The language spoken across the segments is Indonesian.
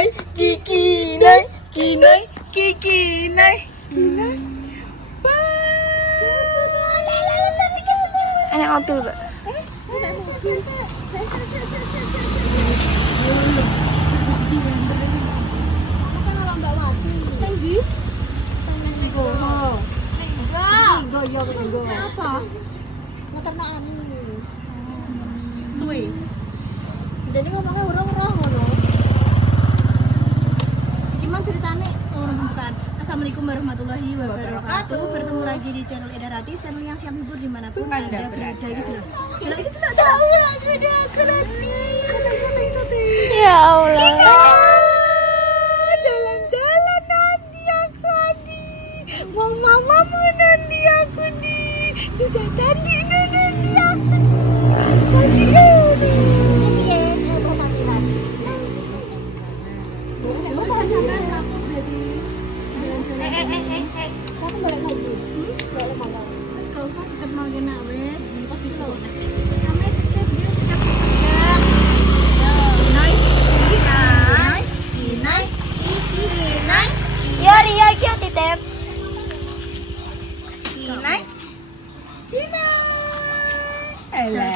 Kinai, kikinai, kinai, kikinai, kinai. Anak mobil, Mbak. Suwe. Jadi ngomongnya urung-urung ngono. Gimana ceritanya? Bukan. Assalamualaikum warahmatullahi wabarakatuh. Bertemu lagi di channel Edarati, channel yang siap hibur dimanapun Anda berada gitu loh. Kalau itu tidak tahu ya, sudah aku nanti. Ya Allah. Jalan-jalan nanti aku Adi. Mau mamamu nanti aku di. Sudah cantik nanti aku di. Cantik ya di. Ya Ria iki titip. Kinai.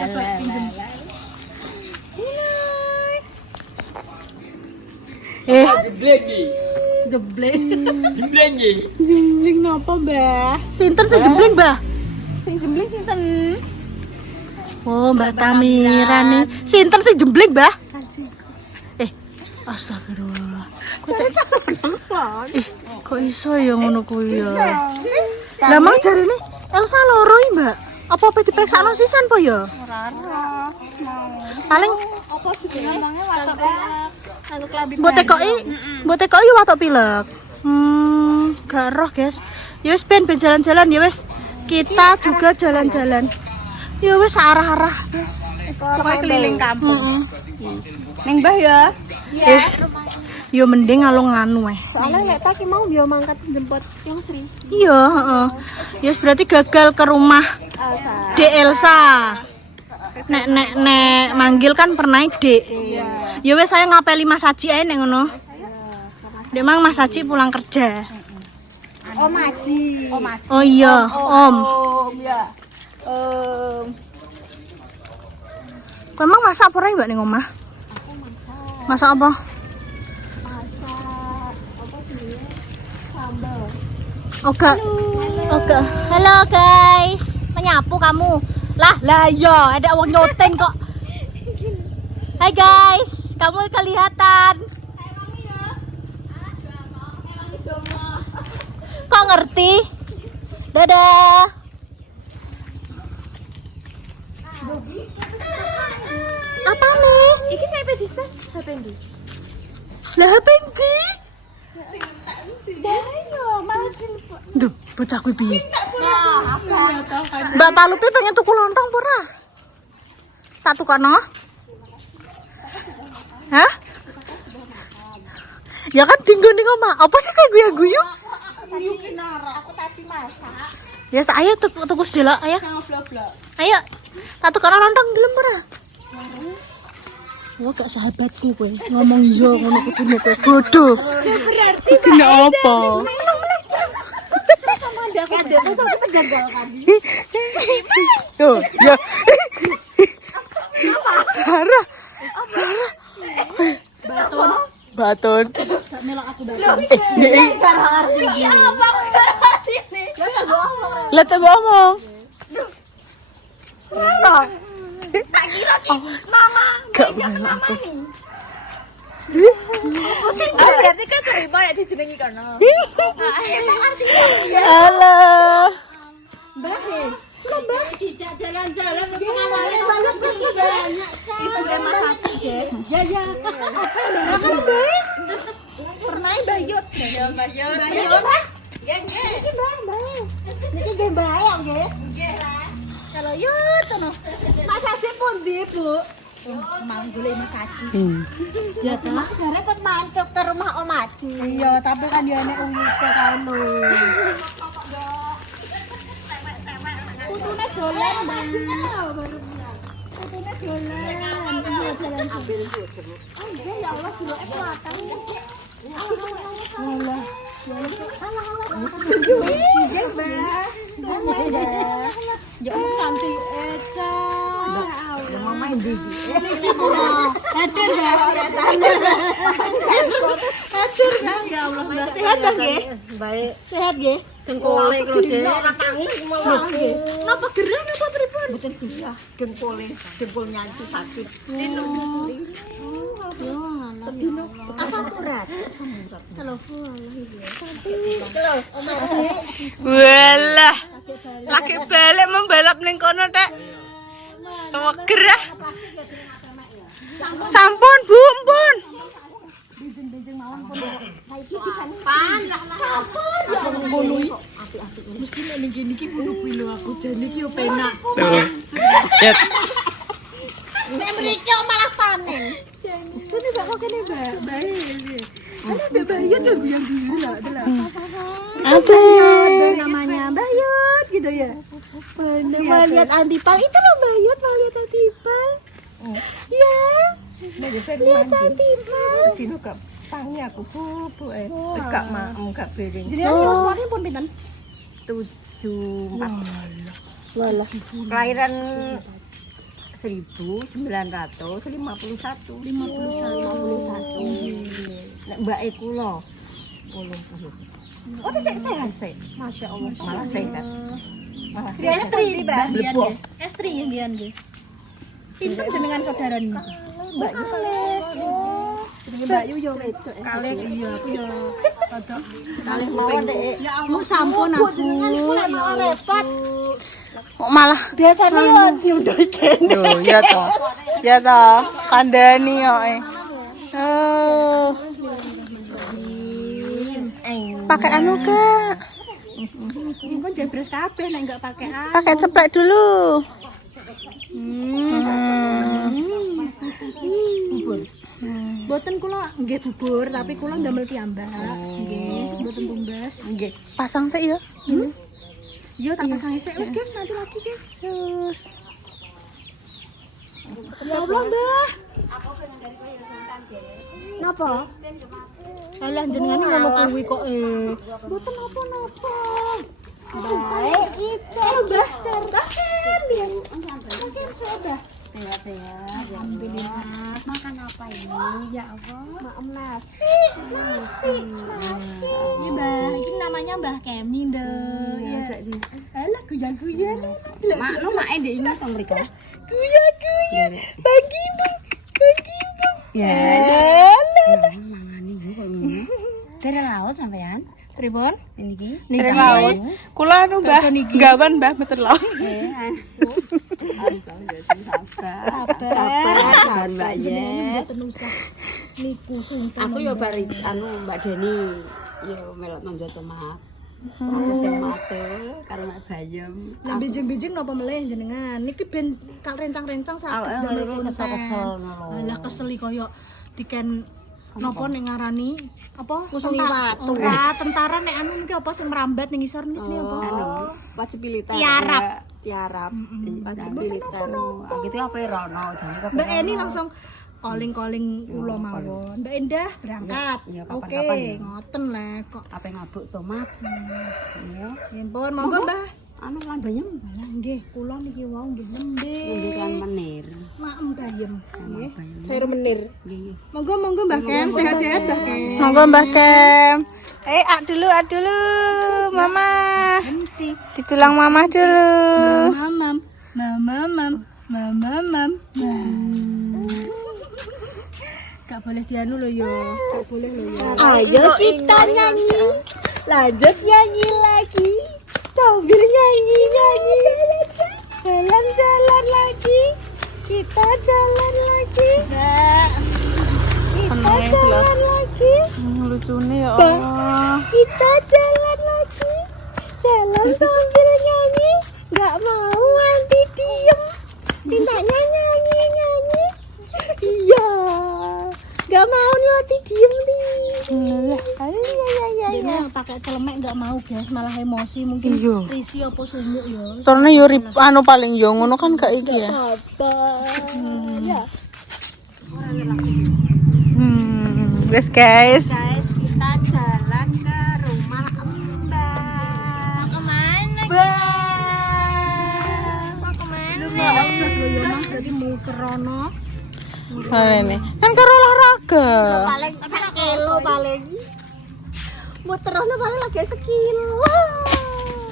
Coba pinjem. Jeblek. Jembling napa, Mbah? Sinten sing jembling, Mbah? Sing jembling sinten? Oh, Mbak Tamira nih. Sinten sing jembling, Mbah? Astagfirullah. Kok iso ya ngono kuwi ya? Lah mang jarine Elsa loro iki, Mbak. Apa diperiksa sisan po ya? Paling Apa jenenge namanya watok anu klambi. mbok tekoki watok pilek. Gak roh, guys. Ya wis ben jalan-jalan ya wis. Kita juga jalan-jalan. Ya wis arah-arah, guys. Pokoknya keliling kampung. Neng Mbah ya. Yo mending ngalung anu Soalnya lek tak mau dia mangkat jemput yang Sri. Iya, heeh. Ya wis berarti gagal ke rumah Elsa. Dek Elsa. Nek manggil kan pernah Dek. Ya wis saya ngapeli Mas Haji ae nek ngono. Dek mang Mas Haji pulang kerja. Om Haji. Om Haji. Oh iya, Om. Om ya. Kok emang masak apa ora Mbak ning omah? Aku masak. Masak apa? Apa sih? Sambal. Oga. Oga. Halo guys. Menyapu kamu. Lah iya, ada wong nyoting kok. Hai guys, kamu kelihatan. Kok ngerti? Dadah. Apa nih? Iki saya pedistas HP ndi? Lah HP ndi? Ayo, malah telepon. Duh, bocah kuwi piye? Mbak Talupi pengen tuku lontong apa ora? Tak tukono? Hah? Ya kan tinggal ning omah. Apa sih kayak guyu-guyu? Aku tadi masak. Ya tak ayo tuku sedelok ayo. Sama blok-blok. Ayo. Tak tukono lontong gelem ora? Wah, gak sahabatku kowe. Ngomong iya ngono kudune kowe bodoh. Berarti Kena apa? sama Anda aku ada kita jagal kan. Tuh, ya. Parah. Baton. Melok aku baton. Nek Karo arti. Iya apa aku baru arti nih. let ngomong. Tak kira ki mama. Gak boleh aku. Pusing berarti kan terima ya dijenengi kono. Emang artinya Halo. Mbak, Mbak dijak jalan-jalan pengalaman banget banyak. Itu kan Mas Haji, Dek. Ya. Apa Mbak? Pernah Mbak Yut. Ya, Mbak Yut. Nggih. Iki Mbak. Niki nggih Mbak ya, nggih. Nggih lah. Kalau Yut ono. Mas Haji pundi, Bu? Mau golek Mas Haji. Ya ta. Jare ket mancuk ke rumah Om Haji. Iya, tapi kan ya nek uyute kan lho. Putune dolen, Mbak. Cantik Eca. Mama yang di. Hadir Mbak. Hadir Mbak. Ya Allah Mbak. Sehat Mbak nggih? Baik. Sehat nggih? Dengkole lho, Dek. Napa gerah napa pripun? Mboten gerah, dengkulnya itu sakit. Asam urat. Kalau Walah. Lagi balik membalap ning kono, Tek. Seweger ah. Sampun, Bu, ampun. mesti nek ning kene iki bunuh pilo aku jane iki yo penak. Cet. Nek mriki kok malah panen. Kene Mbak kok kene Mbak. Baik. Ada Mbak Bayut yang guyang-guyang lah, adalah. Ada Namanya Bayut gitu ya. Mau lihat Antipal itu loh Bayut, mau lihat Antipal. Ya. Lihat Antipal. Dino gak pangi aku bu gak mau gak bering. Jadi aku suaranya pun pinten? 74. Walah. Kelahiran 1951. 51. Nek mbake kula 80. Oh, sehat. Sehat. Masya Allah. Malah sehat. Malah Dia sehat. estri di Mbak. Blebok. Estri yang Dian nggih. Pinten jenengan saudara niku? Mbak Yu jenenge Mbak Yu yo wedok. Kalih iya aku yo rodok kalih kuping. Ya Allah sampun aku. Malah repot. kok malah Biasanya yo diundang kene. Loh, ya toh. Ya toh, kandhani yo. Oh. Pakai anu Kak. Engko jebres kabeh nek enggak pakai Pakai ceplek dulu. bubur. Mboten kula nggih bubur, tapi kula ndamel piyambak. Nggih, mboten tumbas. Nggih. Pasang sik ya. Iya, tak pasang sik wis, Guys, nanti lagi, Guys. Terus Ya Allah, Mbah. Napa? Alah jenengan ngono kuwi kok Mboten napa-napa. Baik, itu Mbah. Mbah. Mungkin coba. Sehat-sehat. Alhamdulillah. Makan apa ini? Ya Allah. Makan nasi. Ini Mbah, ini namanya Mbah Kemi nduk. Ya. Alah guyang-guyang. Mak no mak ndek ini tong mriko. Guyang-guyang. Bagi-bung. Ya. Alah. Mangane yo kok ngono. Tere laos sampean. pripun? Niki. Niki laut. Kula anu Mbah, gawan Mbah meten laut. Sabar Mbak Yes. Niku sungkan. Aku yo bar anu Mbak Deni yo melok nonjo tomat. Aku sing macul karo Mbak Bayem. Nah, bijing-bijing napa meleh jenengan? Niki ben kal rencang-rencang sakit damel konten. Kesel ngono. Alah keseli koyo diken napa ning ngarani apa? Kusuli watu. Ora, tentara nek anu niki apa sing merambat ning ngisor niki jenenge apa? Wajib militer. Tiarap. Wajib militer. Gitu apa rono jane kok. Mbak Eni langsung calling kula mawon. Mbak Endah berangkat. Iya, Oke, kapan-kapan ya. ngoten lah kok. Apa ngabuk tomat. Iya. Nipun monggo Mbah. Anu lan bayem. Lah nggih, kula niki wau nggih nembe. Nggih lan menir. Maem bayem. Nggih. Bayem. Cair menir. Nggih. Monggo Mbah Kem, sehat-sehat Mbah Kem. Monggo Mbah Kem. Ak dulu, Mama. Henti. Ditulang Mama dulu. Mamam. Gak boleh dianu lo yo. Gak boleh lo yo. Ayo kita nyanyi. Lanjut nyanyi lagi. Sambil nyanyi. Jalan-jalan lagi. Kita jalan lagi. Kita jalan lagi. Lucune ya Allah. Kita jalan lagi. Jalan sambil nyanyi. Gak mau anti diem. Mintanya nyanyi. Iya. Gak mau nih anti diem nih. Lah, Ya. pakai celemek nggak mau guys, malah emosi mungkin Iya. risi apa sumuk ya. Karena yo anu paling yo ngono kan gak iki ya. Wes guys. Guys, kita jalan ke rumah Mbak. Kemana? Mau kemana? Mbak jos lho ya Mas, berarti muter rono. Nah ini kan karo olahraga. Paling sak kilo paling. Muter rono paling lagi sekilo.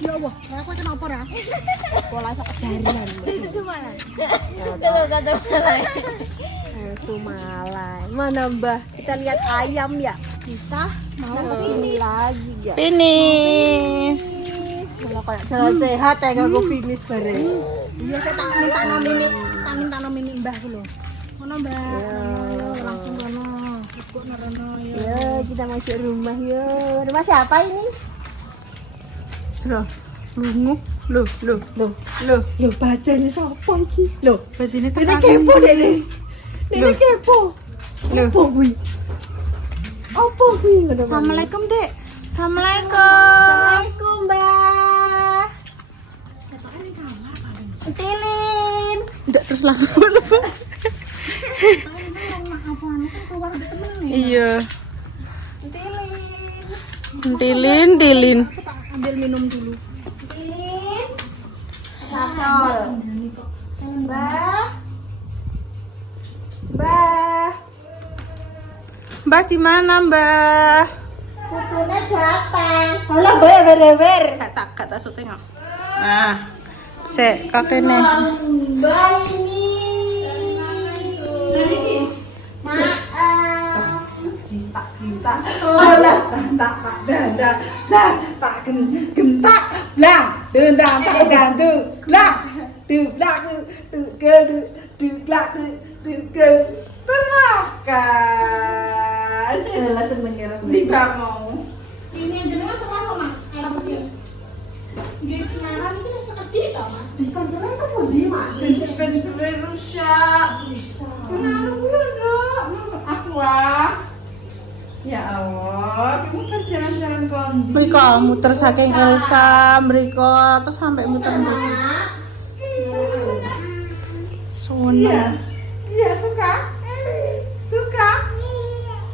Ya Allah, aku kenapa ora? Pola sak jarian. Itu Sumalan. Sumalai. Mana Mbah? Kita lihat ayam ya. Kita mau ke sini lagi ya. Finish. Kalau kayak jalan sehat ya aku finish bareng. Iya, saya tak minta nomini Mbah dulu. Mana Mbah? Ayo, langsung kono. Kok nerono ya. Ya, kita masuk rumah ya. Rumah siapa ini? Loh, lungu. Loh. Loh, bajane sapa iki? Loh, Batine ini kepo dene. Ini kepo. Loh. Apa kuwi? Apa kuwi? Assalamualaikum, Dek. Assalamualaikum. Assalamualaikum, Mbak. Tilin. Enggak terus langsung telepon. Iya. Tilin. Ambil minum dulu. Tilin. Sapol. Mbak. Mbak di mana, Mbak? Putune datang. Alah, Mbak ber-ber. Gak tak syuting kok. Nah, sik kakene. Mbak ini. Maaf. Gentak. Lah, tak gentak. Lang, dendang tak gantung. Lang, dublak Perahkan. Lah seneng ya. Dibangun. Ini jenengan termasuk Mak. Rambutnya. Nggih, kenalan iki wis sekedhik to, Mas. Dispensernya itu pundi, Mas? Dispenser rusak. Kenapa enggak? Aku lah. Ya Allah, kamu kan jalan-jalan kondi. Mriko muter saking Elsa, mriko terus sampai muter. Suwun. Iya, suka.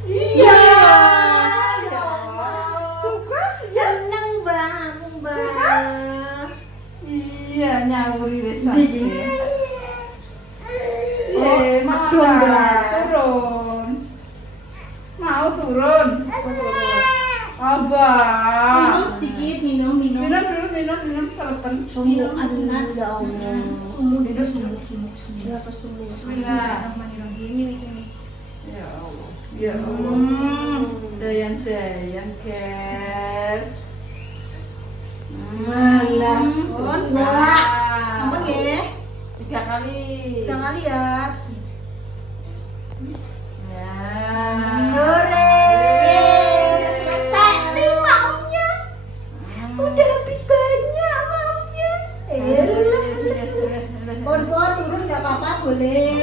Iya. Suka? Jeneng Mbak, Mbak. Iya, nyawuri wis. Ndi? Mau Betul, Mbak. turun. Mau turun. Abah. Minum sedikit, minum. Minum selepen. Minum aduh ya Allah. Sumuk dulu sumuk. Ya ke sumuk. Bismillahirrahmanirrahim. Ya Allah. Ya Allah. Jayan, guys. Malah, pun bolak. Ampun nggih. 3 kali. 3 kali ya. Ya. Hore. Selesai nih maunya. Udah habis banyak maunya. Pon turun nggak apa-apa boleh.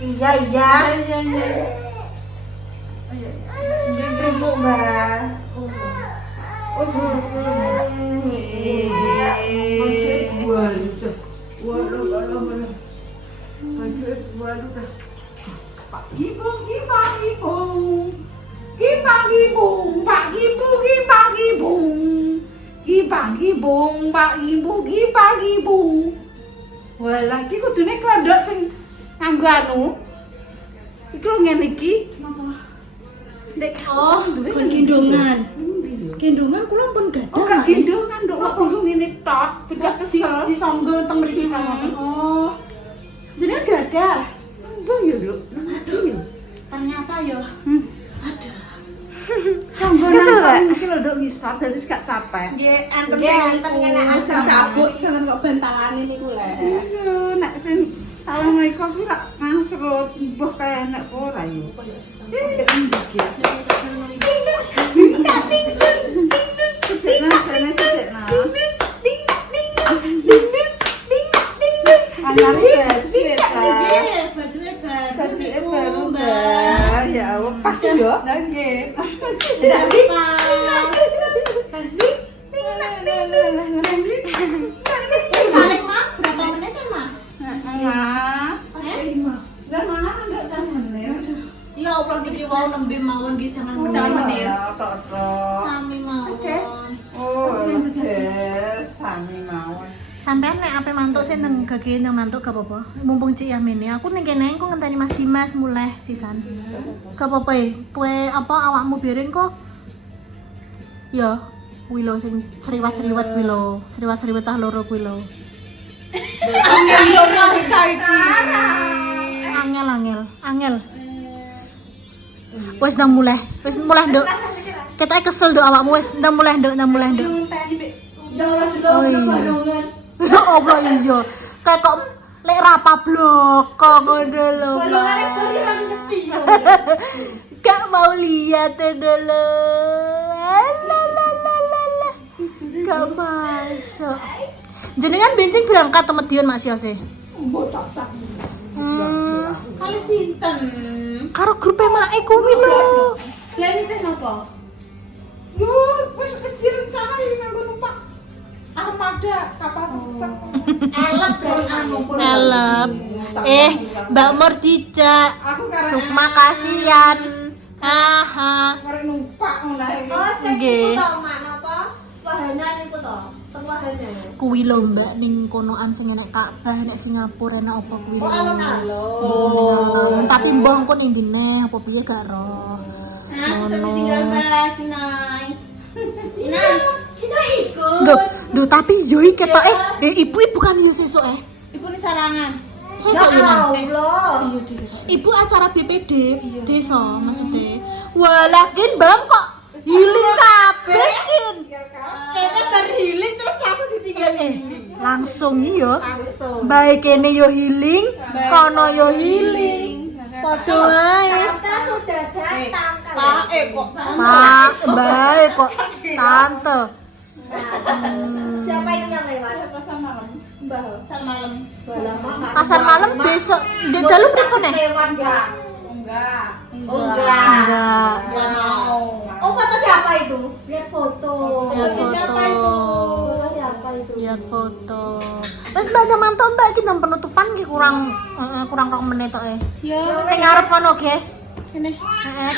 Iya. Sumuk Mbak. Walah, iki kudune klondok sing nganggo anu. Iku lho ngene iki. Ndek Oh, kon gendongan. Gendongan kula pun gadah. Oh, kan gendongan ndok waktu iku ngene tok, beda kesel. Disonggol teng mriki ngoten. Oh. Jenengan gadah. Mbah ya, Duk. Iya. Ternyata ya. Sanggonan iki lho nduk ngisor dadi gak capek. Nggih, enten kena asam sabuk sangat kok bantalane niku lho. Iya, nek sing Assalamualaikum kuwi rak ngasrut mbah kaya enek ora yo. Baju baru, Mbak. Pasti yo. Nggih. Balik mah berapa menit kan mah? Dan mana ada jangan ya. Ya Allah gede mau nembe mawon nggih jangan Jangan menir. Sami Sami mawon. Oh, des, sami mawon. Sampean nek ape mantuk sih nang gage nang mantuk gak apa-apa. Mumpung Cik Yamini, aku ning kene engko ngenteni Mas Dimas mulai sisan. Gak apa-apa kowe apa awakmu biarin kok. Ya, kuwi lho sing seriwat-seriwat kuwi lho. Seriwat-seriwat cah loro kuwi lho. Angel. Wes ndang mulai. Nduk. Ketoke kesel nduk awakmu wes ndang mulai nduk. Oh iya. Ya Allah iya. Kayak kok lek rapa bloko ngono lho. Gak mau lihat dulu. Alah. Gak masuk. Jenengan benceng berangkat temedion Mak Siose. Kali sinten? Karo grup mae kuwi lho. Lah niku napa? Yo, wis direncana iki nganggo numpak armada kapal numpak. Elep dari anu pun. Elep. Mbak Mordija. Aku karo Sukma kasihan. Haha. karo numpak ngono ae. Oh, sing Nggih. iku to mak napa? Wahana niku to. Wahana. Kuwi lho Mbak ning konoan sing enek Ka'bah nek Singapura enak apa kuwi lho. Oh, alun-alun. Tapi mbah engko ning dine apa piye gak roh. Nah, susah ditinggal Mbak Kinai. Kinai, kita ikut. Duh, tapi yo iki ketoke ibu kan yo sesuk Ibu ini sarangan. Sesuk yo nang. Allah. Ibu acara BPD desa maksudnya. Walakin Bang kok healing kabeh kin. Kayaknya berhealing terus langsung ditinggal Langsung iya. langsung. Baik kene yo healing, kono yo healing. Padha ae. Kita sudah datang kan. Kok Pak, baik kok tante. Siapa itu yang lewat? pasar malam. Mbah. Pasar malam. Lama. Pasar malam besok di dalu pripun nih? Lewat enggak? Enggak. Oh, enggak. Enggak. Enggak mau. Oh, foto siapa itu? Lihat foto. Lihat Siapa foto. itu? Foto siapa itu? Lihat foto. Wes Mbak mantap Mbak iki nang penutupan iki kurang 2 menit tok e. Ya, Sing ngarep kono, guys. Ini.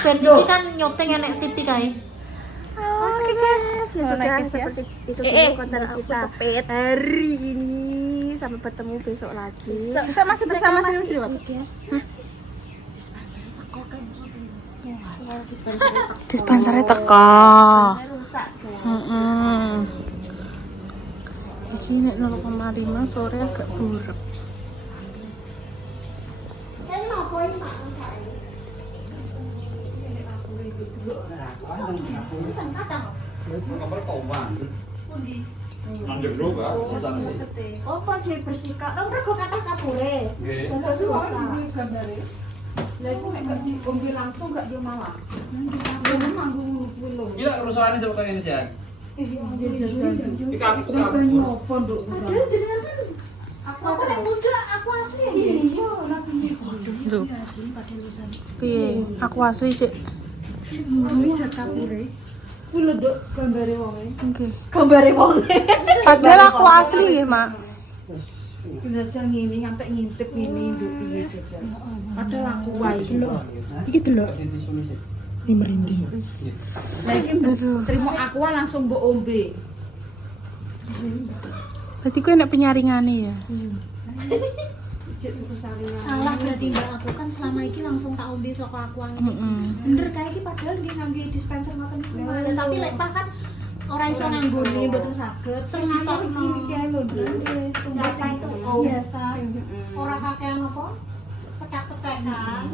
Ben iki kan nyopting enek TV kae. Oke guys, ya sudah seperti itu dulu konten kita hari ini. Sampai bertemu besok lagi. Bisa masih bersama Sri guys. Dispensernya teko. rusak guys. Iki nek 0,5 sore agak buruk. Kan mau koin Pak rusak. Oh, kok dibersihkan. Oh, mergo kathah kapure. Jaga susah. Lah iku nek gak diombe langsung gak yo malah. Gila urusannya coba kalian sih. Ikan Padahal jenengan kan aku nek muncul aku asli ya. Iya, ora piye. Duh. Asli padahal lusan. Piye? Aku asli sih. bisa kapure. Ku ledok gambare wonge. Oke. Gambare wong. Padahal aku asli nggih, Mak. Belajar ngene ngantek ngintip ngene nduk piye jajan. Padahal aku wae lho. Iki delok. Ini merinding. Lah iki trimo aku langsung mbok ombe. Berarti ku enak penyaringane ya. Cek urusannya. Salah berarti Mbak aku kan selama ini langsung tak ombe saka aku angin. Bener kayak iki padahal nggih nganggo dispenser ngoten niku. Malah tapi lek Pak kan ora iso nganggone mboten saged. Sing ngatokno iki ae lho. Siapa itu? Oh, biasa. Ora kakean apa? Cetak-cetak kan.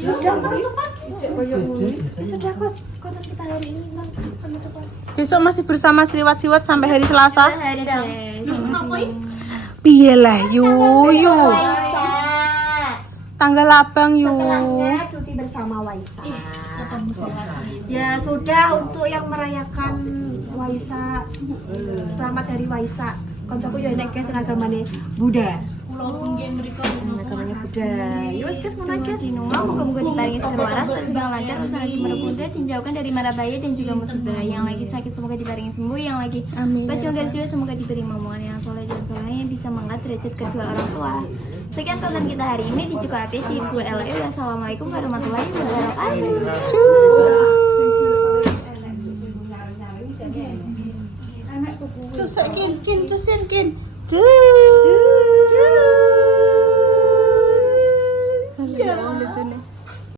Sudah penutupan. Sudah kok konten kita hari ini penutupan. Besok masih bersama Sriwat sampai hari Selasa. Hari dah. Ngapain? Piye lah Yuyu. Waisak. Tanggal abang yu. Setelahnya cuti bersama Waisak. Ya sudah untuk yang merayakan Waisak. Selamat hari Waisak. Koncoku yo nek guys agamane Buddha. kula penggen mriku namanya budaya. Wes kes ngono guys. Moga-moga diparingi segala waras dan segala lancar usaha lagi merebunda dijauhkan dari mara bahaya dan juga musibah. Yang lagi sakit semoga diparingi sembuh, yang lagi berjuang garis juga semoga diberi momongan yang soleh dan soleh yang bisa mengangkat derajat kedua orang tua. Sekian konten kita hari ini di Cukup Update di gue LE. Wassalamualaikum warahmatullahi wabarakatuh. susah kin cusin kin Ya, lucu nih.